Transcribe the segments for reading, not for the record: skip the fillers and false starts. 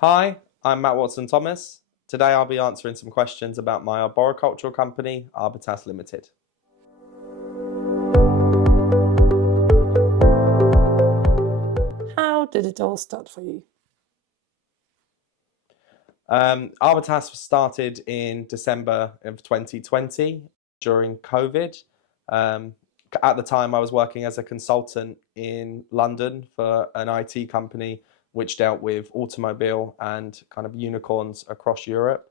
Hi, I'm Matt Watson-Thomas. Today I'll be answering some questions about my arboricultural company, Arbortas Limited. How did it all start for you? Arbortas was started in December of 2020 during COVID. Um, at the time, I was working as a consultant in London for an IT company which dealt with automobile and kind of unicorns across Europe.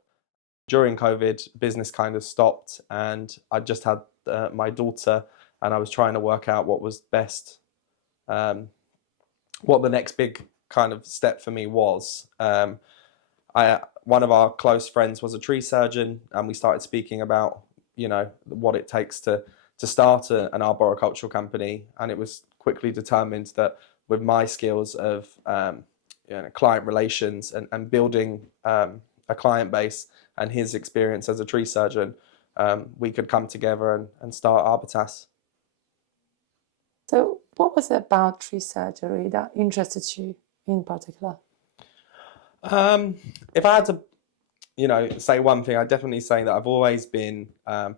During COVID, business kind of stopped, and I just had my daughter, and I was trying to work out what was best, what the next big kind of step for me was. One of our close friends was a tree surgeon, and we started speaking about what it takes to start an arboricultural company, and it was quickly determined that with my skills of client relations and building a client base and his experience as a tree surgeon, we could come together and start Arbortas. So, what was it about tree surgery that interested you in particular? If I had to, say one thing, I'd definitely say that I've always been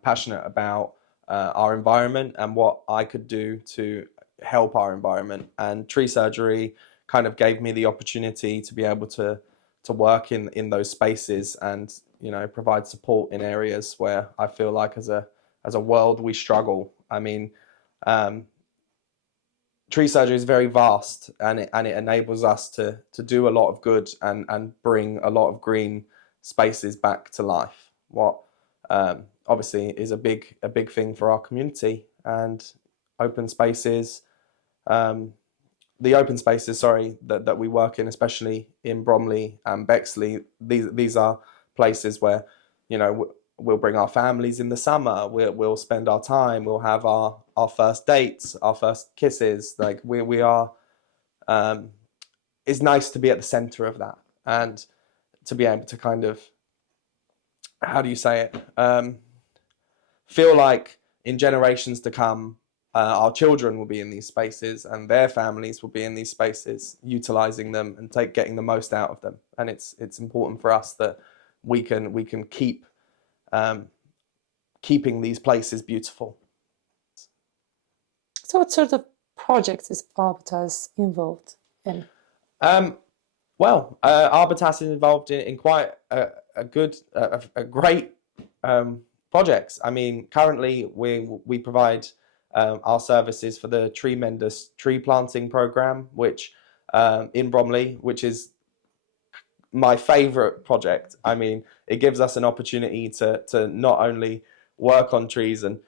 passionate about our environment and what I could do to help our environment. And tree surgery kind of gave me the opportunity to be able to work in those spaces and provide support in areas where I feel like as a world we struggle. I mean, tree surgery is very vast, and it enables us to do a lot of good and bring a lot of green spaces back to life. What obviously is a big thing for our community, and open spaces. The open spaces, that we work in, especially in Bromley and Bexley, these are places where we'll bring our families in the summer. We'll spend our time. We'll have our first dates, our first kisses. Like we are. It's nice to be at the center of that and to be able to kind of, how do you say it? Feel like in generations to come, our children will be in these spaces and their families will be in these spaces, utilizing them and getting the most out of them. And it's important for us that we can keep keeping these places beautiful. So, what sort of projects is Arbortas involved in? Arbortas is involved in quite a great projects. I mean, currently we provide our services for the Tree Menders tree planting program, which in Bromley, which is my favorite project. I mean, it gives us an opportunity to not only work on trees and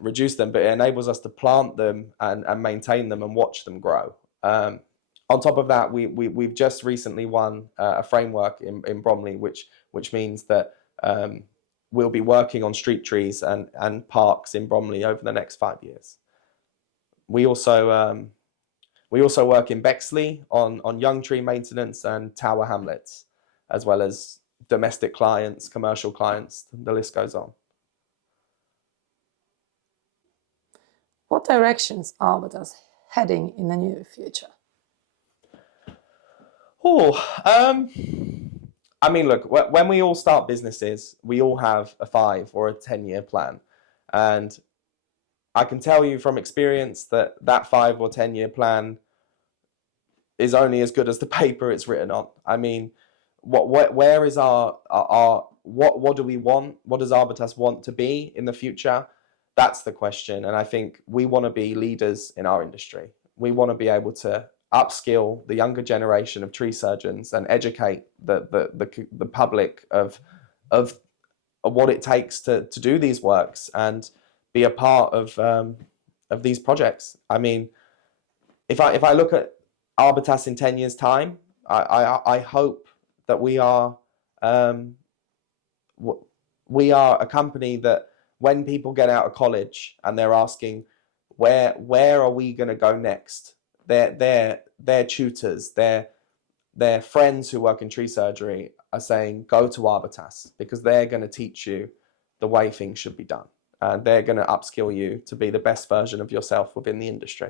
reduce them, but it enables us to plant them and maintain them and watch them grow. On top of that, we've just recently won a framework in Bromley, which means that we'll be working on street trees and parks in Bromley over the next 5 years. We also work in Bexley on young tree maintenance and Tower Hamlets, as well as domestic clients, commercial clients. The list goes on. What directions are Arbortas heading in the near future? I mean, look, when we all start businesses, we all have a 5 or a 10-year plan. And I can tell you from experience that 5 or 10-year plan is only as good as the paper it's written on. I mean, where is what do we want? What does Arbortas want to be in the future? That's the question. And I think we want to be leaders in our industry. We want to be able to upskill the younger generation of tree surgeons and educate the public of what it takes to do these works and be a part of these projects. I mean, if I look at Arbortas in 10 years' time, I hope that we are a company that when people get out of college and they're asking where are we going to go next, their tutors, their friends who work in tree surgery are saying go to Arbortas, because they're going to teach you the way things should be done, and they're going to upskill you to be the best version of yourself within the industry.